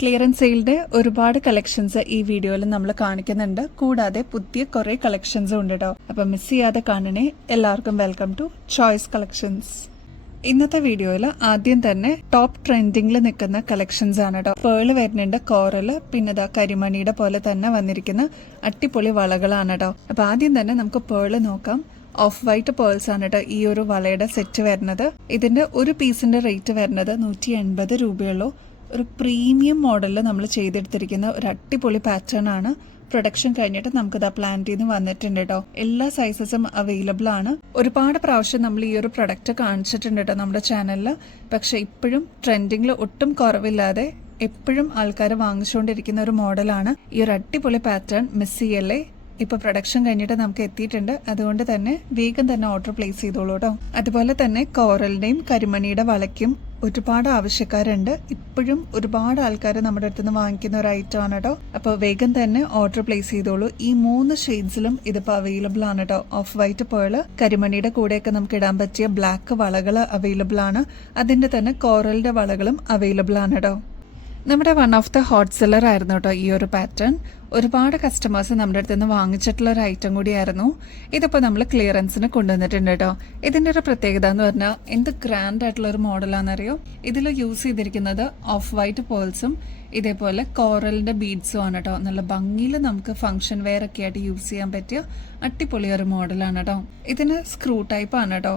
Clearance സെയിലിന്റെ ഒരുപാട് collections ഈ വീഡിയോയിൽ നമ്മൾ കാണിക്കുന്നുണ്ട്. കൂടാതെ പുതിയ കുറെ കളക്ഷൻസും ഉണ്ട് കേട്ടോ. അപ്പൊ മിസ് ചെയ്യാതെ കാണണേ. എല്ലാവർക്കും വെൽക്കം ടു ചോയ്സ് കളക്ഷൻസ്. ഇന്നത്തെ വീഡിയോയിൽ ആദ്യം തന്നെ ടോപ്പ് ട്രെൻഡിങ്ങിൽ നിൽക്കുന്ന കളക്ഷൻസ് ആണ് കേട്ടോ. പേള് വരുന്നുണ്ട്, കോറല്, പിന്നെ ഇതാ കരിമണിയുടെ പോലെ തന്നെ വന്നിരിക്കുന്ന അട്ടിപ്പൊളി വളകളാണ് കേട്ടോ. അപ്പൊ ആദ്യം തന്നെ നമുക്ക് പേള് നോക്കാം. ഓഫ് വൈറ്റ് പേൾസ് ആണ് കേട്ടോ ഈ ഒരു വളയുടെ സെറ്റ് വരുന്നത്. ഇതിന്റെ ഒരു പീസിന്റെ റേറ്റ് വരുന്നത് 180 രൂപയുള്ളൂ. ഒരു പ്രീമിയം മോഡലിൽ നമ്മൾ ചെയ്തെടുത്തിരിക്കുന്ന ഒരു അടിപൊളി പാറ്റേൺ ആണ്. പ്രൊഡക്ഷൻ കഴിഞ്ഞിട്ട് നമുക്കിത് പ്ലാന്റിൽ നിന്ന് വന്നിട്ടുണ്ട് കേട്ടോ. എല്ലാ സൈസസും അവൈലബിൾ ആണ്. ഒരുപാട് പ്രാവശ്യം നമ്മൾ ഈ ഒരു പ്രൊഡക്റ്റ് കാണിച്ചിട്ടുണ്ട് കേട്ടോ നമ്മുടെ ചാനലിൽ. പക്ഷെ ഇപ്പോഴും ട്രെൻഡിങ്ങിൽ ഒട്ടും കുറവില്ലാതെ എപ്പോഴും ആൾക്കാർ വാങ്ങിച്ചുകൊണ്ടിരിക്കുന്ന ഒരു മോഡലാണ്. ഈ ഒരു അടിപൊളി പാറ്റേൺ മിസ് ചെയ്യല്ലേ. ഇപ്പൊ പ്രൊഡക്ഷൻ കഴിഞ്ഞിട്ട് നമുക്ക് എത്തിയിട്ടുണ്ട്. അതുകൊണ്ട് തന്നെ വേഗം തന്നെ ഓർഡർ പ്ലേസ് ചെയ്തോളൂ കേട്ടോ. അതുപോലെ തന്നെ കോറലിന്റെയും കരിമണിയുടെ വളയ്ക്കും ഒരുപാട് ആവശ്യക്കാരുണ്ട്. ഇപ്പോഴും ഒരുപാട് ആൾക്കാർ നമ്മുടെ അടുത്ത് നിന്ന് വാങ്ങിക്കുന്ന ഒരു ഐറ്റം ആണ് കേട്ടോ. അപ്പോൾ വേഗം തന്നെ ഓർഡർ പ്ലേസ് ചെയ്തോളൂ. ഈ 3 ഷെയ്ഡ്സിലും ഇതിപ്പോൾ അവൈലബിൾ ആണ് കേട്ടോ. ഓഫ് വൈറ്റ് പേള്, കരിമണിയുടെ കൂടെയൊക്കെ നമുക്ക് ഇടാൻ പറ്റിയ ബ്ലാക്ക് വളകൾ അവൈലബിൾ ആണ്. അതിന്റെ തന്നെ കോറലിന്റെ വളകളും അവൈലബിൾ ആണ് കേട്ടോ. നമ്മുടെ one of the hot seller ആയിരുന്നു കേട്ടോ ഈ ഒരു പാറ്റേൺ. ഒരുപാട് കസ്റ്റമേഴ്സ് നമ്മുടെ അടുത്ത് നിന്ന് വാങ്ങിച്ചിട്ടുള്ള ഒരു ഐറ്റം കൂടിയായിരുന്നു. ഇതിപ്പോൾ നമ്മൾ ക്ലിയറൻസിന് കൊണ്ടുവന്നിട്ടുണ്ട് കേട്ടോ. ഇതിന്റെ ഒരു പ്രത്യേകത എന്ന് പറഞ്ഞാൽ എന്ത് ഗ്രാൻഡ് ആയിട്ടുള്ള ഒരു മോഡലാണെന്നറിയോ. ഇതിൽ യൂസ് ചെയ്തിരിക്കുന്നത് ഓഫ് വൈറ്റ് പേൾസും ഇതേപോലെ കോറലിന്റെ ബീഡ്സും ആണ് കേട്ടോ. നല്ല ഭംഗിയിൽ നമുക്ക് ഫംഗ്ഷൻ വെയർ ഒക്കെ ആയിട്ട് യൂസ് ചെയ്യാൻ പറ്റിയ അടിപൊളി ഒരു മോഡലാണ് കേട്ടോ. ഇതിന് സ്ക്രൂ ടൈപ്പ് ആണ് കേട്ടോ.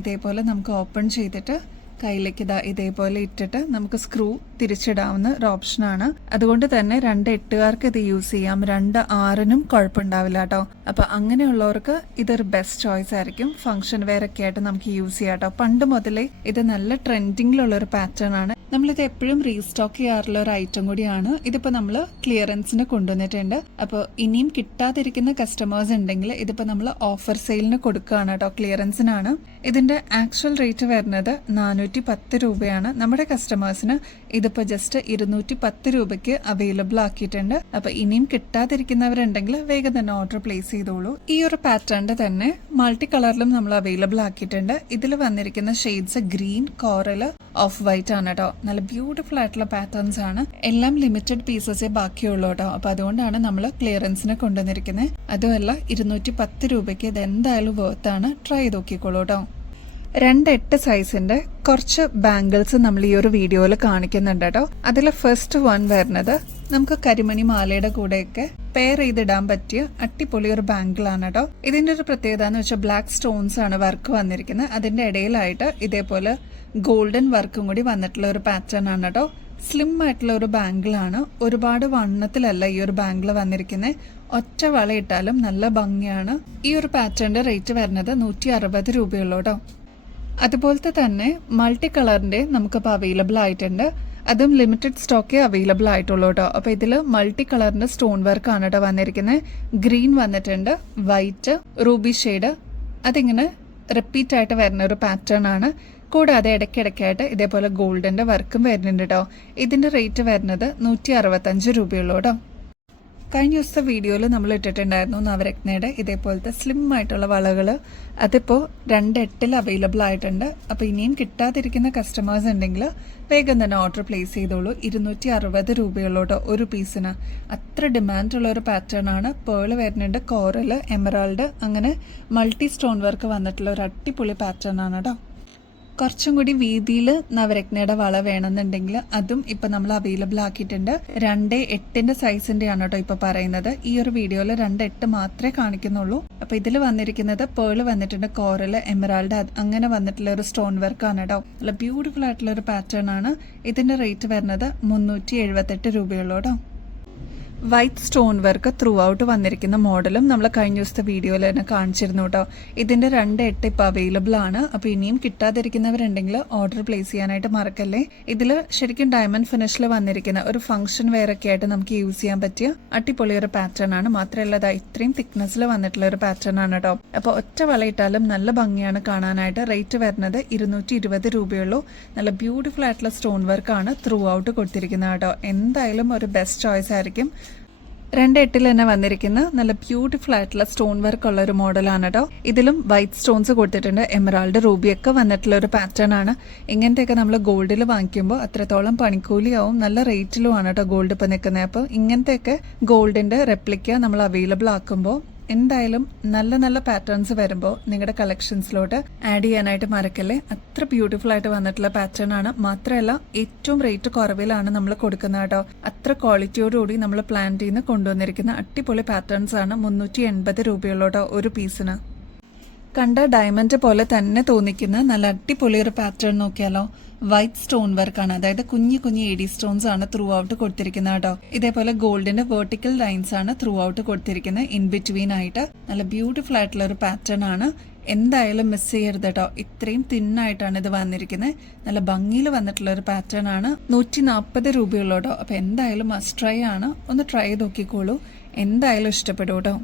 ഇതേപോലെ നമുക്ക് ഓപ്പൺ ചെയ്തിട്ട് കയ്യിലേക്ക് ഇതേപോലെ ഇട്ടിട്ട് നമുക്ക് സ്ക്രൂ തിരിച്ചിടാവുന്ന ഒരു ഓപ്ഷനാണ്. അതുകൊണ്ട് തന്നെ 2 8കാർക്ക് ഇത് യൂസ് ചെയ്യാം. 2 6നും കുഴപ്പമുണ്ടാവില്ല കേട്ടോ. അപ്പൊ അങ്ങനെയുള്ളവർക്ക് ഇതൊരു ബെസ്റ്റ് ചോയ്സ് ആയിരിക്കും. ഫംഗ്ഷൻ വെയർ ഒക്കെ ആയിട്ട് നമുക്ക് യൂസ് ചെയ്യാം കേട്ടോ. പണ്ട് മുതലേ ഇത് നല്ല ട്രെൻഡിങ്ങിലുള്ള ഒരു പാറ്റേൺ ആണ്. നമ്മളിത് എപ്പോഴും റീസ്റ്റോക്ക് ചെയ്യാറുള്ള ഒരു ഐറ്റം കൂടിയാണ്. ഇതിപ്പോ നമ്മൾ ക്ലിയറൻസിന് കൊണ്ടുവന്നിട്ടുണ്ട്. അപ്പോൾ ഇനിയും കിട്ടാതിരിക്കുന്ന കസ്റ്റമേഴ്സ് ഉണ്ടെങ്കിൽ ഇതിപ്പോ നമ്മൾ ഓഫർ സെയിലിന് കൊടുക്കുകയാണ് കേട്ടോ. ക്ലിയറൻസിനാണ്. ഇതിന്റെ ആക്ച്വൽ റേറ്റ് വരുന്നത് 410 രൂപയാണ്. നമ്മുടെ കസ്റ്റമേഴ്സിന് ഇതിപ്പോ ജസ്റ്റ് 210 രൂപയ്ക്ക് അവൈലബിൾ ആക്കിയിട്ടുണ്ട്. അപ്പൊ ഇനിയും കിട്ടാതിരിക്കുന്നവരുണ്ടെങ്കിൽ വേഗം തന്നെ ഓർഡർ പ്ലേസ് ചെയ്തോളൂ. ഈ ഒരു പാറ്റേണിന്റെ തന്നെ മൾട്ടി കളറിലും നമ്മൾ അവൈലബിൾ ആക്കിയിട്ടുണ്ട്. ഇതിൽ വന്നിരിക്കുന്ന shades green, coral, off white ആണ് കേട്ടോ. നല്ല ബ്യൂട്ടിഫുൾ ആയിട്ടുള്ള പാറ്റേൺസ് ആണ്. എല്ലാം ലിമിറ്റഡ് പീസസേ ബാക്കിയുള്ളൂ കേട്ടോ. അപ്പൊ അതുകൊണ്ടാണ് നമ്മൾ ക്ലിയറൻസിന് കൊണ്ടുവന്നിരിക്കുന്നത്. അതുമല്ല 210 രൂപയ്ക്ക് ഇത് എന്തായാലും വേർത്താണ്. ട്രൈ ചെയ്ത് നോക്കിക്കോളൂ കേട്ടോ. 2 8 സൈസിന്റെ കുറച്ച് ബാംഗിൾസ് നമ്മൾ ഈ ഒരു വീഡിയോയിൽ കാണിക്കുന്നുണ്ട് കേട്ടോ. അതിൽ ഫസ്റ്റ് വൺ വരുന്നത് നമുക്ക് കരിമണി മാലയുടെ കൂടെയൊക്കെ പെയർ ചെയ്തിടാൻ പറ്റിയ അടിപൊളി ഒരു ബാംഗിൾ ആണ് കേട്ടോ. ഇതിന്റെ ഒരു പ്രത്യേകത എന്ന് വെച്ചാൽ ബ്ലാക്ക് സ്റ്റോൺസ് ആണ് വർക്ക് വന്നിരിക്കുന്നത്. അതിന്റെ ഇടയിലായിട്ട് ഇതേപോലെ ഗോൾഡൻ വർക്കും കൂടി വന്നിട്ടുള്ള ഒരു പാറ്റേൺ ആണ് കേട്ടോ. സ്ലിം ആയിട്ടുള്ള ഒരു ബാംഗിൾ ആണ്. ഒരുപാട് വണ്ണത്തിലല്ല ഈ ഒരു ബാംഗിൾ വന്നിരിക്കുന്നത്. ഒറ്റ വള ഇട്ടാലും നല്ല ഭംഗിയാണ്. ഈ ഒരു പാറ്റേണിന്റെ റേറ്റ് വരുന്നത് 160 രൂപയുള്ളൂ കേട്ടോ. അതുപോലത്തെ തന്നെ മൾട്ടി കളറിന്റെ നമുക്കിപ്പോൾ അവൈലബിൾ ആയിട്ടുണ്ട്. അതും ലിമിറ്റഡ് സ്റ്റോക്കേ അവൈലബിൾ ആയിട്ടുള്ളൂ കേട്ടോ. അപ്പൊ ഇതിൽ മൾട്ടി കളറിന്റെ സ്റ്റോൺ വർക്ക് ആണ് കേട്ടോ വന്നിരിക്കുന്നത്. ഗ്രീൻ വന്നിട്ടുണ്ട്, വൈറ്റ്, റൂബി ഷെയ്ഡ്. അതിങ്ങനെ റിപ്പീറ്റ് ആയിട്ട് വരുന്ന ഒരു പാറ്റേൺ ആണ്. കൂടാതെ ഇടയ്ക്കിടയ്ക്കായിട്ട് ഇതേപോലെ ഗോൾഡിന്റെ വർക്കും വരുന്നുണ്ട് കേട്ടോ. ഇതിന്റെ റേറ്റ് വരുന്നത് 165 രൂപയുള്ളൂ കേട്ടോ. കഴിഞ്ഞ ദിവസത്തെ വീഡിയോയിൽ നമ്മൾ ഇട്ടിട്ടുണ്ടായിരുന്നു നവരത്നയുടെ ഇതേപോലത്തെ സ്ലിം ആയിട്ടുള്ള വളകൾ. അതിപ്പോൾ 2 8 അവൈലബിൾ ആയിട്ടുണ്ട്. അപ്പോൾ ഇനിയും കിട്ടാതിരിക്കുന്ന കസ്റ്റമേഴ്സ് ഉണ്ടെങ്കിൽ വേഗം തന്നെ ഓർഡർ പ്ലേസ് ചെയ്തോളൂ. 260 രൂപയുള്ളൂ കേട്ടോ ഒരു പീസിന്. അത്ര ഡിമാൻഡുള്ള ഒരു പാറ്റേൺ ആണ്. പേള് വരുന്നുണ്ട്, കോറൽ, എമറാൾഡ്, അങ്ങനെ മൾട്ടി സ്റ്റോൺ വർക്ക് വന്നിട്ടുള്ള ഒരു അടിപൊളി പാറ്റേൺ ആണ് കേട്ടോ. കുറച്ചും കൂടി വീതിയിൽ നവരത്നയുടെ വള വേണമെന്നുണ്ടെങ്കിൽ അതും ഇപ്പൊ നമ്മൾ അവൈലബിൾ ആക്കിയിട്ടുണ്ട്. 2 8 സൈസിന്റെ ആണ് കേട്ടോ ഇപ്പൊ പറയുന്നത്. ഈ ഒരു വീഡിയോയിൽ 2 8 മാത്രമേ കാണിക്കുന്നുള്ളൂ. അപ്പൊ ഇതിൽ വന്നിരിക്കുന്നത് പേള് വന്നിട്ടുണ്ട്, കോറൽ, എമറാൾഡ്, അങ്ങനെ വന്നിട്ടുള്ള ഒരു സ്റ്റോൺ വർക്ക് ആണ് കേട്ടോ. നല്ല ബ്യൂട്ടിഫുൾ ആയിട്ടുള്ള ഒരു പാറ്റേൺ ആണ്. ഇതിന്റെ റേറ്റ് വരുന്നത് 378 രൂപയുള്ളൂ കേട്ടോ. White stone work through out വന്നിരിക്കുന്ന മോഡലും നമ്മൾ കഴിഞ്ഞ ദിവസത്തെ വീഡിയോയിൽ തന്നെ കാണിച്ചിരുന്നു കേട്ടോ. ഇതിന്റെ 2 8 ഇപ്പൊ അവൈലബിൾ ആണ്. അപ്പൊ ഇനിയും കിട്ടാതിരിക്കുന്നവരുണ്ടെങ്കിൽ ഓർഡർ പ്ലേസ് ചെയ്യാനായിട്ട് മറക്കല്ലേ. ഇതിൽ ശരിക്കും ഡയമണ്ട് ഫിനിഷിൽ വന്നിരിക്കുന്ന ഒരു ഫംഗ്ഷൻ വെയർ ഒക്കെ ആയിട്ട് നമുക്ക് യൂസ് ചെയ്യാൻ പറ്റിയ അടിപൊളി ഒരു പാറ്റേൺ ആണ്. മാത്രമല്ല ഇത്രയും തിക്നെസ്സിൽ വന്നിട്ടുള്ള ഒരു പാറ്റേൺ ആണ് കേട്ടോ. അപ്പൊ ഒറ്റ വളയിട്ടാലും നല്ല ഭംഗിയാണ് കാണാനായിട്ട്. റേറ്റ് വരുന്നത് 220 രൂപയുള്ളൂ. നല്ല ബ്യൂട്ടിഫുൾ ആയിട്ടുള്ള സ്റ്റോൺ വർക്ക് ആണ് ത്രൂ ഔട്ട് കൊടുത്തിരിക്കുന്നത് കേട്ടോ. എന്തായാലും ഒരു ബെസ്റ്റ് ചോയ്സ് ആയിരിക്കും. 2.8 തന്നെ വന്നിരിക്കുന്ന നല്ല ബ്യൂട്ടിഫുൾ ആയിട്ടുള്ള സ്റ്റോൺ വർക്ക് ഉള്ള ഒരു മോഡലാണ് കേട്ടോ. ഇതിലും വൈറ്റ് സ്റ്റോൺസ് കൊടുത്തിട്ടുണ്ട്, എമറാൾഡ് റൂബിയൊക്കെ വന്നിട്ടുള്ള ഒരു പാറ്റേൺ ആണ്. ഇങ്ങനത്തെയൊക്കെ നമ്മൾ ഗോൾഡിൽ വാങ്ങിക്കുമ്പോൾ അത്രത്തോളം പണിക്കൂലിയാവും, നല്ല റേറ്റിലും ആണ് കേട്ടോ ഗോൾഡ് ഇപ്പം നിൽക്കുന്നത്. അപ്പോൾ ഇങ്ങനത്തെയൊക്കെ ഗോൾഡിന്റെ റെപ്ലിക്ക നമ്മൾ അവൈലബിൾ ആക്കുമ്പോൾ എന്തായാലും നല്ല നല്ല പാറ്റേൺസ് വരുമ്പോൾ നിങ്ങളുടെ കളക്ഷൻസിലോട്ട് ആഡ് ചെയ്യാനായിട്ട് മറക്കല്ലേ. അത്ര ബ്യൂട്ടിഫുൾ ആയിട്ട് വന്നിട്ടുള്ള പാറ്റേൺ ആണ്. മാത്രമല്ല ഏറ്റവും റേറ്റ് കുറവിലാണ് നമ്മൾ കൊടുക്കുന്നത് കേട്ടോ. അത്ര ക്വാളിറ്റിയോടുകൂടി നമ്മൾ പ്ലാൻ ചെയ്യുന്ന കൊണ്ടുവന്നിരിക്കുന്ന അടിപൊളി പാറ്റേൺസ് ആണ്. 380 രൂപയുള്ളൂട്ടോ ഒരു പീസിന്. കണ്ട ഡയമണ്ട് പോലെ തന്നെ തോന്നിക്കുന്ന നല്ല അടിപൊളി ഒരു പാറ്റേൺ നോക്കിയാലോ. വൈറ്റ് സ്റ്റോൺ വർക്കാണ്, അതായത് കുഞ്ഞു കുഞ്ഞു എഡി സ്റ്റോൺസ് ആണ് ത്രൂ ഔട്ട് കൊടുത്തിരിക്കുന്നത് കേട്ടോ. ഇതേപോലെ ഗോൾഡിന്റെ വെർട്ടിക്കൽ ലൈൻസ് ആണ് ത്രൂ ഔട്ട് കൊടുത്തിരിക്കുന്നത്. ഇൻ ബിറ്റ്വീൻ ആയിട്ട് നല്ല ബ്യൂട്ടിഫുൾ ആയിട്ടുള്ള ഒരു പാറ്റേൺ ആണ്. എന്തായാലും മിസ് ചെയ്യരുത് കേട്ടോ. ഇത്രയും തിന്നായിട്ടാണ് ഇത് വന്നിരിക്കുന്നത്. നല്ല ഭംഗിയിൽ വന്നിട്ടുള്ള ഒരു പാറ്റേൺ ആണ്. 140 രൂപയുള്ളൂ കേട്ടോ. അപ്പൊ എന്തായാലും മസ്റ്റ് ട്രൈ ആണ്. ഒന്ന് ട്രൈ ചെയ്ത് നോക്കിക്കോളൂ, എന്തായാലും ഇഷ്ടപ്പെടും കേട്ടോ.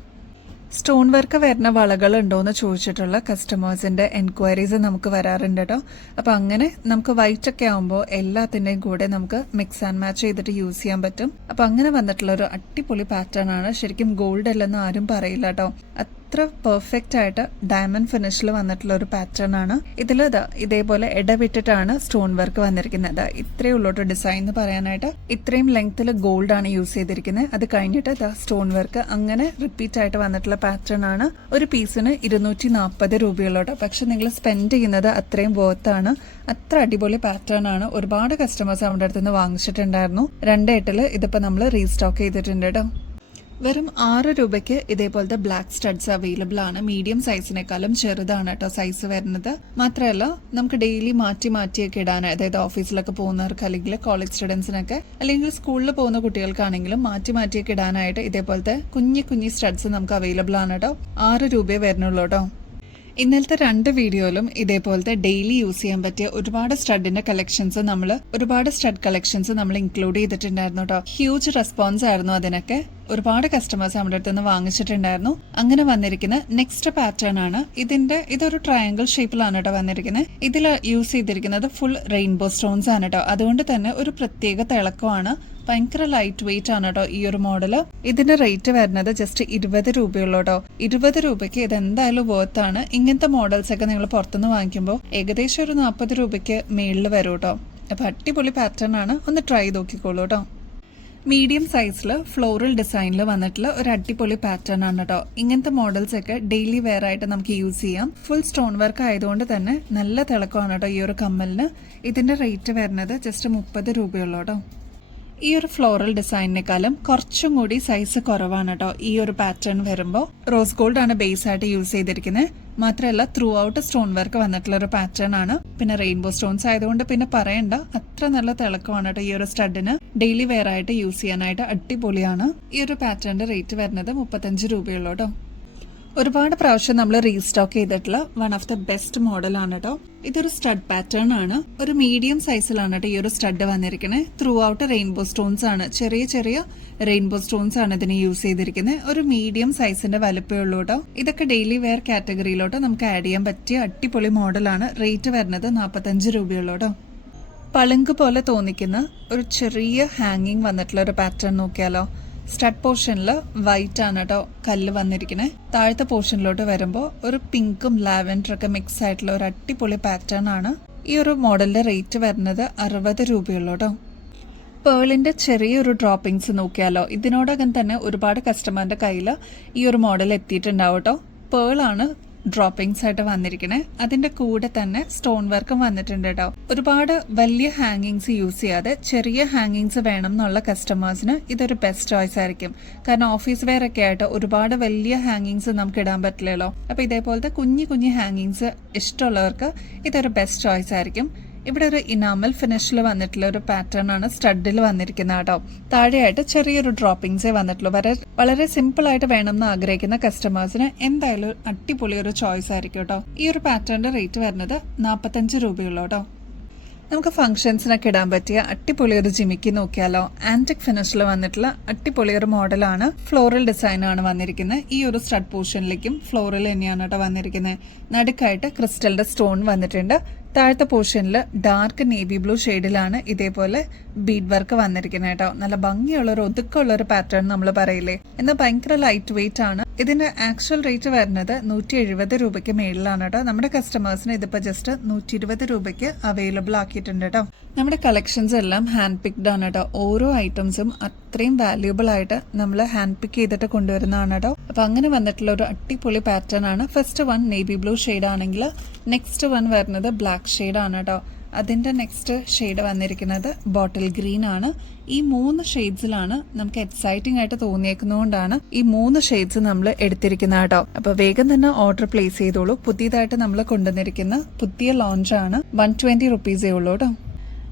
സ്റ്റോൺ വർക്ക് വരുന്ന വളകൾ ഉണ്ടോയെന്ന് ചോദിച്ചിട്ടുള്ള കസ്റ്റമേഴ്സിന്റെ എൻക്വയറീസ് നമുക്ക് വരാറുണ്ട് കേട്ടോ. അപ്പം അങ്ങനെ നമുക്ക് വൈറ്റ് ഒക്കെ ആകുമ്പോൾ എല്ലാത്തിൻ്റെയും കൂടെ നമുക്ക് മിക്സ് ആൻഡ് മാച്ച് ചെയ്തിട്ട് യൂസ് ചെയ്യാൻ പറ്റും. അപ്പം അങ്ങനെ വന്നിട്ടുള്ള ഒരു അടിപൊളി പാറ്റേൺ ആണ്. ശരിക്കും ഗോൾഡ് അല്ലെന്ന് ആരും പറയില്ല കേട്ടോ. അത്ര പെർഫെക്റ്റ് ആയിട്ട് ഡയമണ്ട് ഫിനിഷിൽ വന്നിട്ടുള്ള ഒരു പാറ്റേൺ ആണ്. ഇതിൽ ഇതേപോലെ ഇടവിട്ടിട്ടാണ് സ്റ്റോൺ വർക്ക് വന്നിരിക്കുന്നത്. ഇത്രയേ ഉള്ളൂ ഡിസൈൻ എന്ന് പറയാനായിട്ട്. ഇത്രയും ലെങ്ത്തിൽ ഗോൾഡ് ആണ് യൂസ് ചെയ്തിരിക്കുന്നത്. അത് കഴിഞ്ഞിട്ട് സ്റ്റോൺ വർക്ക് അങ്ങനെ റിപ്പീറ്റ് ആയിട്ട് വന്നിട്ടുള്ള പാറ്റേൺ ആണ്. ഒരു പീസിന് 240 രൂപയുള്ളൂ. പക്ഷെ നിങ്ങൾ സ്പെൻഡ് ചെയ്യുന്നത് അത്രയും വർത്താണ്. അത്ര അടിപൊളി പാറ്റേൺ ആണ്. ഒരുപാട് കസ്റ്റമേഴ്സ് നമ്മുടെ അടുത്ത് നിന്ന് വാങ്ങിച്ചിട്ടുണ്ടായിരുന്നു. 2.8 ഇതിപ്പോ നമ്മൾ റീസ്റ്റോക്ക് ചെയ്തിട്ടുണ്ട് കേട്ടോ. വെറും 6 രൂപയ്ക്ക് ഇതേപോലത്തെ ബ്ലാക്ക് സ്റ്റഡ്സ് അവൈലബിൾ ആണ്. മീഡിയം സൈസിനേക്കാളും ചെറുതാണ് കേട്ടോ സൈസ് വരുന്നത്. മാത്രമല്ല നമുക്ക് ഡെയിലി മാറ്റിയൊക്കെ ഇടാൻ, അതായത് ഓഫീസിലൊക്കെ പോകുന്നവർക്ക് അല്ലെങ്കിൽ കോളേജ് സ്റ്റുഡൻസിനൊക്കെ അല്ലെങ്കിൽ സ്കൂളിൽ പോകുന്ന കുട്ടികൾക്കാണെങ്കിലും മാറ്റിയൊക്കെ ഇടാനായിട്ട് ഇതേപോലത്തെ കുഞ്ഞു സ്റ്റഡ്സ് നമുക്ക് അവൈലബിൾ ആണ് കേട്ടോ. 6 രൂപയെ വരുന്നുള്ളൂ കേട്ടോ. ഇന്നലത്തെ 2 വീഡിയോയിലും ഇതേപോലത്തെ ഡെയിലി യൂസ് ചെയ്യാൻ പറ്റിയ ഒരുപാട് സ്റ്റഡിന്റെ കളക്ഷൻസ് ഒരുപാട് സ്റ്റഡ് കളക്ഷൻസ് നമ്മൾ ഇൻക്ലൂഡ് ചെയ്തിട്ടുണ്ടായിരുന്നു കേട്ടോ. ഹ്യൂജ് റെസ്പോൺസ് ആയിരുന്നു അതിനൊക്കെ. ഒരുപാട് കസ്റ്റമേഴ്സ് നമ്മുടെ അടുത്ത് നിന്ന് വാങ്ങിച്ചിട്ടുണ്ടായിരുന്നു. അങ്ങനെ വന്നിരിക്കുന്ന നെക്സ്റ്റ് പാറ്റേൺ ആണ്. ഇതൊരു ട്രയാങ്കിൾ ഷേപ്പിലാണ് കേട്ടോ വന്നിരിക്കുന്നത്. ഇതിൽ യൂസ് ചെയ്തിരിക്കുന്നത് ഫുൾ റെയിൻബോ സ്റ്റോൺസ് ആണ് കേട്ടോ. അതുകൊണ്ട് തന്നെ ഒരു പ്രത്യേക തിളക്കമാണ്. ഭയങ്കര ലൈറ്റ് വെയിറ്റ് ആണ് കേട്ടോ ഈ ഒരു മോഡല്. ഇതിന്റെ റേറ്റ് വരുന്നത് ജസ്റ്റ് 20 രൂപയുള്ളൂ കേട്ടോ. 20 രൂപയ്ക്ക് ഇത് എന്തായാലും വർത്ത് ആണ്. ഇങ്ങനത്തെ മോഡൽസ് ഒക്കെ നിങ്ങൾ പുറത്തുനിന്ന് വാങ്ങിക്കുമ്പോൾ ഏകദേശം ഒരു 40 രൂപയ്ക്ക് മേളിൽ വരും കേട്ടോ. അപ്പൊ അടിപൊളി പാറ്റേൺ ആണ്. ഒന്ന് ട്രൈ നോക്കിക്കോളൂ കേട്ടോ. മീഡിയം സൈസിൽ ഫ്ലോറൽ ഡിസൈനിൽ വന്നിട്ടുള്ള ഒരു അടിപൊളി പാറ്റേൺ ആണ് കേട്ടോ. ഇങ്ങനത്തെ മോഡൽസ് ഒക്കെ ഡെയിലി വെയർ ആയിട്ട് നമുക്ക് യൂസ് ചെയ്യാം. ഫുൾ സ്റ്റോൺ വർക്ക് ആയതുകൊണ്ട് തന്നെ നല്ല തിളക്കമാണ് കേട്ടോ ഈ ഒരു കമ്മലിന്. ഇതിന്റെ റേറ്റ് വരുന്നത് ജസ്റ്റ് 30 രൂപയുള്ളൂ കേട്ടോ. ഈ ഒരു ഫ്ലോറൽ ഡിസൈനിനേക്കാളും കുറച്ചും കൂടി സൈസ് കുറവാണ് കേട്ടോ ഈ ഒരു പാറ്റേൺ വരുമ്പോൾ. റോസ് ഗോൾഡ് ആണ് ബേസ് ആയിട്ട് യൂസ് ചെയ്തിരിക്കുന്നത്. മാത്രമല്ല ത്രൂ ഔട്ട് സ്റ്റോൺ വർക്ക് വന്നിട്ടുള്ള ഒരു പാറ്റേൺ ആണ്. പിന്നെ റെയിൻബോ സ്റ്റോൺസ് ആയതുകൊണ്ട് പിന്നെ പറയണ്ട, അത്ര നല്ല തിളക്കമാണ് കേട്ടോ ഈ ഒരു സ്റ്റഡിന്. ഡെയിലി വെയർ ആയിട്ട് യൂസ് ചെയ്യാനായിട്ട് അടിപൊളിയാണ്. ഈ ഒരു പാറ്റേണിന്റെ റേറ്റ് വരുന്നത് 35 രൂപയുള്ളൂ കേട്ടോ. ഒരുപാട് പ്രാവശ്യം നമ്മൾ റീസ്റ്റോക്ക് ചെയ്തിട്ടുള്ള വൺ ഓഫ് ദ ബെസ്റ്റ് മോഡലാണ് കേട്ടോ. ഇതൊരു സ്റ്റഡ് പാറ്റേൺ ആണ്. ഒരു മീഡിയം സൈസിലാണ് കേട്ടോ ഈ ഒരു സ്റ്റഡ് വന്നിരിക്കുന്നത്. ത്രൂ ഔട്ട് റെയിൻബോ സ്റ്റോൺസ് ആണ്. ചെറിയ റെയിൻബോ സ്റ്റോൺസ് ആണ് ഇതിന് യൂസ് ചെയ്തിരിക്കുന്നത്. ഒരു മീഡിയം സൈസിന്റെ വലുപ്പമേ ഉള്ളൂ കേട്ടോ. ഇതൊക്കെ ഡെയിലി വെയർ കാറ്റഗറിയിലോട്ട് നമുക്ക് ആഡ് ചെയ്യാൻ പറ്റിയ അടിപൊളി മോഡലാണ്. റേറ്റ് വരുന്നത് 45 രൂപയുള്ളൂ കേട്ടോ. പളുങ്ക് പോലെ തോന്നിക്കുന്ന ഒരു ചെറിയ ഹാങ്ങിങ് വന്നിട്ടുള്ള ഒരു പാറ്റേൺ നോക്കിയാലോ. സ്റ്റഡ് പോർഷനിൽ വൈറ്റ് ആണ് കേട്ടോ കല്ല് വന്നിരിക്കുന്നത്. താഴത്തെ പോർഷനിലോട്ട് വരുമ്പോൾ ഒരു പിങ്കും ലാവൻഡറൊക്കെ മിക്സ് ആയിട്ടുള്ള ഒരു അടിപൊളി പാറ്റേൺ ആണ്. ഈ ഒരു മോഡലിന്റെ റേറ്റ് വരുന്നത് 60 രൂപയുള്ളൂ കേട്ടോ. പേളിന്റെ ചെറിയൊരു ഡ്രോപ്പിങ്സ് നോക്കിയാലോ. ഇതിനോടകം തന്നെ ഒരുപാട് കസ്റ്റമറിന്റെ കയ്യിൽ ഈ ഒരു മോഡൽ എത്തിയിട്ടുണ്ടാവും കേട്ടോ. പേളാണ് ഡ്രോപ്പിങ്സ് ആയിട്ട് വന്നിരിക്കണേ. അതിന്റെ കൂടെ തന്നെ സ്റ്റോൺ വർക്കും വന്നിട്ടുണ്ട് കേട്ടോ. ഒരുപാട് വലിയ ഹാങ്ങിങ്സ് യൂസ് ചെയ്യാതെ ചെറിയ ഹാങ്ങിങ്സ് വേണം എന്നുള്ള കസ്റ്റമേഴ്സിന് ഇതൊരു ബെസ്റ്റ് ചോയ്സ് ആയിരിക്കും. കാരണം ഓഫീസ് വെയർ ഒക്കെ ആയിട്ട് ഒരുപാട് വലിയ ഹാങ്ങിങ്സ് നമുക്ക് ഇടാൻ പറ്റില്ലല്ലോ. അപ്പൊ ഇതേപോലത്തെ കുഞ്ഞു ഹാങ്ങിങ്സ് ഇഷ്ടമുള്ളവർക്ക് ഇതൊരു ബെസ്റ്റ് ചോയ്സ് ആയിരിക്കും. ഇവിടെ ഒരു ഇനാമൽ ഫിനിഷിൽ വന്നിട്ടുള്ള ഒരു പാറ്റേൺ ആണ് സ്റ്റഡിൽ വന്നിരിക്കുന്നത് കേട്ടോ. താഴെയായിട്ട് ചെറിയൊരു ഡ്രോപ്പിങ്സേ വന്നിട്ടുള്ളൂ. വളരെ സിമ്പിൾ ആയിട്ട് വേണമെന്ന് ആഗ്രഹിക്കുന്ന കസ്റ്റമേഴ്സിന് എന്തായാലും അടിപൊളി ഒരു ചോയ്സ് ആയിരിക്കും കേട്ടോ. ഈ ഒരു പാറ്റേണിന്റെ റേറ്റ് വരുന്നത് 45 രൂപയുള്ളൂ കേട്ടോ. നമുക്ക് ഫംഗ്ഷൻസിനൊക്കെ ഇടാൻ പറ്റിയ അടിപൊളി ഒരു ജിമിക്ക് നോക്കിയാലോ. ആന്റിക് ഫിനിഷിൽ വന്നിട്ടുള്ള അടിപൊളി ഒരു മോഡലാണ്. ഫ്ലോറൽ ഡിസൈൻ ആണ് വന്നിരിക്കുന്നത്. ഈ ഒരു സ്റ്റഡ് പോർഷനിലേക്കും ഫ്ലോറൽ തന്നെയാണ് കേട്ടോ വന്നിരിക്കുന്നത്. നടുക്കായിട്ട് ക്രിസ്റ്റലിന്റെ സ്റ്റോൺ വന്നിട്ടുണ്ട്. താഴത്തെ പോർഷനിൽ ഡാർക്ക് നേവി ബ്ലൂ ഷെയ്ഡിലാണ് ഇതേപോലെ ബീഡ് വർക്ക് വന്നിരിക്കുന്നത് കേട്ടോ. നല്ല ഭംഗിയുള്ള ഒരു ഒതുക്കമുള്ള ഒരു പാറ്റേൺ നമ്മൾ പറയില്ലേ, എന്നാൽ ഭയങ്കര ലൈറ്റ് വെയിറ്റ് ആണ്. ഇതിന്റെ ആക്ച്വൽ റേറ്റ് വരുന്നത് 170 രൂപയ്ക്ക് മേളിലാണ് കേട്ടോ. നമ്മുടെ കസ്റ്റമേഴ്സിന് ഇതിപ്പോ ജസ്റ്റ് 120 രൂപയ്ക്ക് അവൈലബിൾ ആക്കിയിട്ടുണ്ട് കേട്ടോ. നമ്മുടെ കളക്ഷൻസ് എല്ലാം ഹാൻഡ് പിക്ഡ് ആണ് കേട്ടോ. ഓരോ ഐറ്റംസും അത്രയും വാല്യൂബിൾ ആയിട്ട് നമ്മൾ ഹാൻഡ് പിക്ക് ചെയ്തിട്ട് കൊണ്ടുവരുന്നതാണ് കേട്ടോ. അപ്പൊ അങ്ങനെ വന്നിട്ടുള്ള ഒരു അടിപൊളി പാറ്റേൺ ആണ്. First one navy blue shade ആണെങ്കിൽ നെക്സ്റ്റ് വൺ വരുന്നത് ബ്ലാക്ക് ഷെയ്ഡ് ആണ് കേട്ടോ. അതിന്റെ നെക്സ്റ്റ് ഷെയ്ഡ് വന്നിരിക്കുന്നത് ബോട്ടിൽ ഗ്രീൻ ആണ്. ഈ 3 ഷെയ്ഡ്സിലാണ് നമുക്ക് എക്സൈറ്റിംഗ് ആയിട്ട് തോന്നിയേക്കുന്നതുകൊണ്ടാണ് ഈ 3 ഷെയ്ഡ്സ് നമ്മൾ എടുത്തിരിക്കുന്നത് കേട്ടോ. അപ്പൊ വേഗം തന്നെ ഓർഡർ പ്ലേസ് ചെയ്തോളൂ. പുതിയതായിട്ട് നമ്മൾ കൊണ്ടുവന്നിരിക്കുന്ന പുതിയ ലോഞ്ച് ആണ്. 120 റുപ്പീസേ ഉള്ളൂ കേട്ടോ.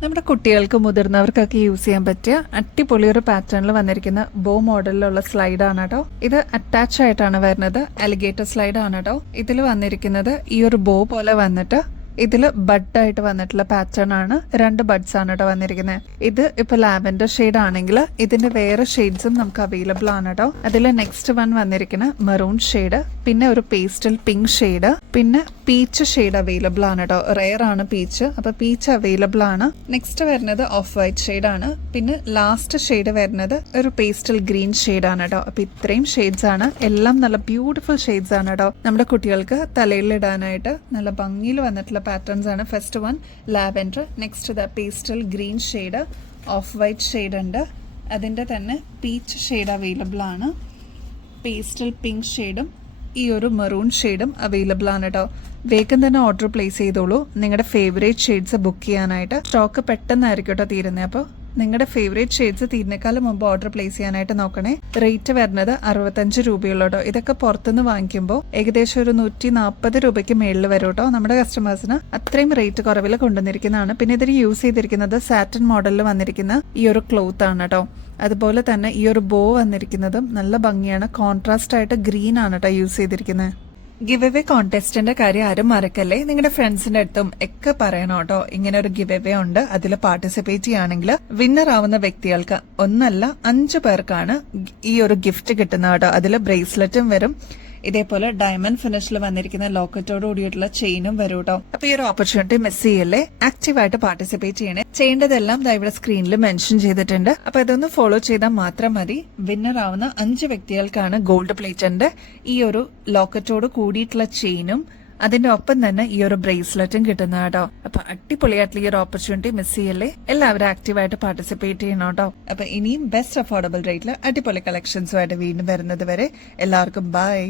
നമ്മുടെ കുട്ടികൾക്ക് മുതിർന്നവർക്കൊക്കെ യൂസ് ചെയ്യാൻ പറ്റിയ അടിപൊളി ഒരു പാറ്റേണിൽ വന്നിരിക്കുന്ന ബോ മോഡലിലുള്ള സ്ലൈഡ് ആണ് കേട്ടോ. ഇത് അറ്റാച്ച് ആയിട്ടാണ് വരുന്നത്. അലിഗേറ്റർ സ്ലൈഡ് ആണ് കേട്ടോ. ഇതിൽ വന്നിരിക്കുന്നത് ഈ ഒരു ബോ പോലെ വന്നിട്ട് ഇതില് ബഡ് ആയിട്ട് വന്നിട്ടുള്ള പാറ്റേൺ ആണ്. 2 ബഡ്സ് ആണ് കേട്ടോ വന്നിരിക്കുന്നത്. ഇത് ഇപ്പൊ ലാവൻഡർ ഷെയ്ഡ് ആണെങ്കിൽ ഇതിന്റെ വേറെ ഷെയ്ഡ്സും നമുക്ക് അവൈലബിൾ ആണ് കേട്ടോ. അതിൽ നെക്സ്റ്റ് വൺ വന്നിരിക്കുന്ന മെറൂൺ ഷെയ്ഡ്, പിന്നെ ഒരു പേസ്റ്റൽ പിങ്ക് ഷെയ്ഡ്, പിന്നെ പീച്ച് ഷെയ്ഡ് അവൈലബിൾ ആണ് കേട്ടോ. റെയർ ആണ് പീച്ച്, അപ്പൊ പീച്ച് അവൈലബിൾ ആണ്. നെക്സ്റ്റ് വരുന്നത് ഓഫ് വൈറ്റ് ഷെയ്ഡ് ആണ്. പിന്നെ ലാസ്റ്റ് ഷെയ്ഡ് വരുന്നത് ഒരു പേസ്റ്റൽ ഗ്രീൻ ഷെയ്ഡ് ആണ് കേട്ടോ. അപ്പൊ ഇത്രയും ഷെയ്ഡ്സ് ആണ്. എല്ലാം നല്ല ബ്യൂട്ടിഫുൾ ഷെയ്ഡ്സ് ആണ് കേട്ടോ. നമ്മുടെ കുട്ടികൾക്ക് തലയിൽ ഇടാനായിട്ട് നല്ല ഭംഗിയിൽ വന്നിട്ടുള്ള പാറ്റേൺസ് ആണ്. First one lavender, next the pastel green shade, of white shade ഉണ്ട്. അതിന്റെ തന്നെ പീച്ച് ഷെയ്ഡ് അവൈലബിൾ ആണ്. പേസ്റ്റൽ പിങ്ക് ഷെയ്ഡും ഈ ഒരു മെറൂൺ ഷെയ്ഡും അവൈലബിൾ ആണ് കേട്ടോ. വേഗം തന്നെ ഓർഡർ പ്ലേസ് ചെയ്തോളൂ. നിങ്ങളുടെ ഫേവറേറ്റ് ഷെയ്ഡ്സ് ബുക്ക് ചെയ്യാനായിട്ട് സ്റ്റോക്ക് പെട്ടെന്നായിരിക്കും കേട്ടോ തീരുന്നത്. അപ്പോൾ നിങ്ങളുടെ ഫേവറേറ്റ് ഷെയ്ഡ്സ് തീരുന്നേക്കാളും മുമ്പ് ഓർഡർ പ്ലേസ് ചെയ്യാനായിട്ട് നോക്കണേ. റേറ്റ് വരുന്നത് 65 രൂപയുള്ളൂ കേട്ടോ. ഇതൊക്കെ പുറത്തുനിന്ന് വാങ്ങിക്കുമ്പോൾ ഏകദേശം ഒരു 140 രൂപയ്ക്ക് മേളിൽ വരും കേട്ടോ. നമ്മുടെ കസ്റ്റമേഴ്സിന് അത്രയും റേറ്റ് കുറവിൽ കൊണ്ടുവന്നിരിക്കുന്നതാണ്. പിന്നെ ഇതിൽ യൂസ് ചെയ്തിരിക്കുന്നത് സാറ്റൻ മോഡലിൽ വന്നിരിക്കുന്ന ഈ ഒരു ക്ലോത്ത് ആണ് കേട്ടോ. അതുപോലെ തന്നെ ഈ ഒരു ബോ വന്നിരിക്കുന്നതും നല്ല ഭംഗിയാണ്. കോൺട്രാസ്റ്റ് ആയിട്ട് ഗ്രീൻ ആണ് കേട്ടോ യൂസ് ചെയ്തിരിക്കുന്നത്. ഗിവ് അവേ കോntestന്റെ കാര്യം ആരും മറക്കല്ലേ. നിങ്ങളുടെ ഫ്രണ്ട്സിന്റെ അടുത്തും ഒക്കെ പറയണം കേട്ടോ. ഇങ്ങനെ ഒരു ഗിവ് അവേ ഉണ്ട്, അതിൽ പാർട്ടിസിപ്പേറ്റ് ചെയ്യുകയാണെങ്കിൽ വിന്നർ ആവുന്ന വ്യക്തികൾക്ക് 1 അല്ല 5 പേർക്കാണ് ഈ ഒരു ഗിഫ്റ്റ് കിട്ടുന്നത് കേട്ടോ. അതിൽ ബ്രേസ്ലെറ്റും വരും, ഇതേപോലെ ഡയമണ്ട് ഫിനിഷിൽ വന്നിരിക്കുന്ന ലോക്കറ്റോട് കൂടിയിട്ടുള്ള ചെയിനും വരും കേട്ടോ. അപ്പൊ ഈ ഒരു ഓപ്പർച്യൂണിറ്റി മിസ് ചെയ്യല്ലേ. ആക്റ്റീവായിട്ട് പാർട്ടിസിപ്പേറ്റ് ചെയ്യണേ. ചെയ്യേണ്ടതെല്ലാം ഇവിടെ സ്ക്രീനിൽ മെൻഷൻ ചെയ്തിട്ടുണ്ട്. അപ്പൊ ഇതൊന്ന് ഫോളോ ചെയ്താൽ മാത്രം മതി. വിന്നർ ആവുന്ന 5 വ്യക്തികൾക്കാണ് ഗോൾഡ് പ്ലേറ്ററിന്റെ ഈ ഒരു ലോക്കറ്റോട് കൂടിയിട്ടുള്ള ചെയിനും അതിന്റെ ഒപ്പം തന്നെ ഈ ഒരു ബ്രേസ്ലെറ്റും കിട്ടുന്ന കേട്ടോ. അപ്പൊ അടിപൊളിയായിട്ടുള്ള ഈ ഒരു ഓപ്പർച്യൂണിറ്റി മിസ് ചെയ്യല്ലേ. എല്ലാവരും ആക്റ്റീവായിട്ട് പാർട്ടിസിപ്പേറ്റ് ചെയ്യണം കേട്ടോ. അപ്പൊ ഇനിയും ബെസ്റ്റ് അഫോർഡബിൾ റേറ്റിൽ അടിപൊളി കളക്ഷൻസുമായിട്ട് വീണ്ടും വരുന്നത് വരെ എല്ലാവർക്കും ബൈ.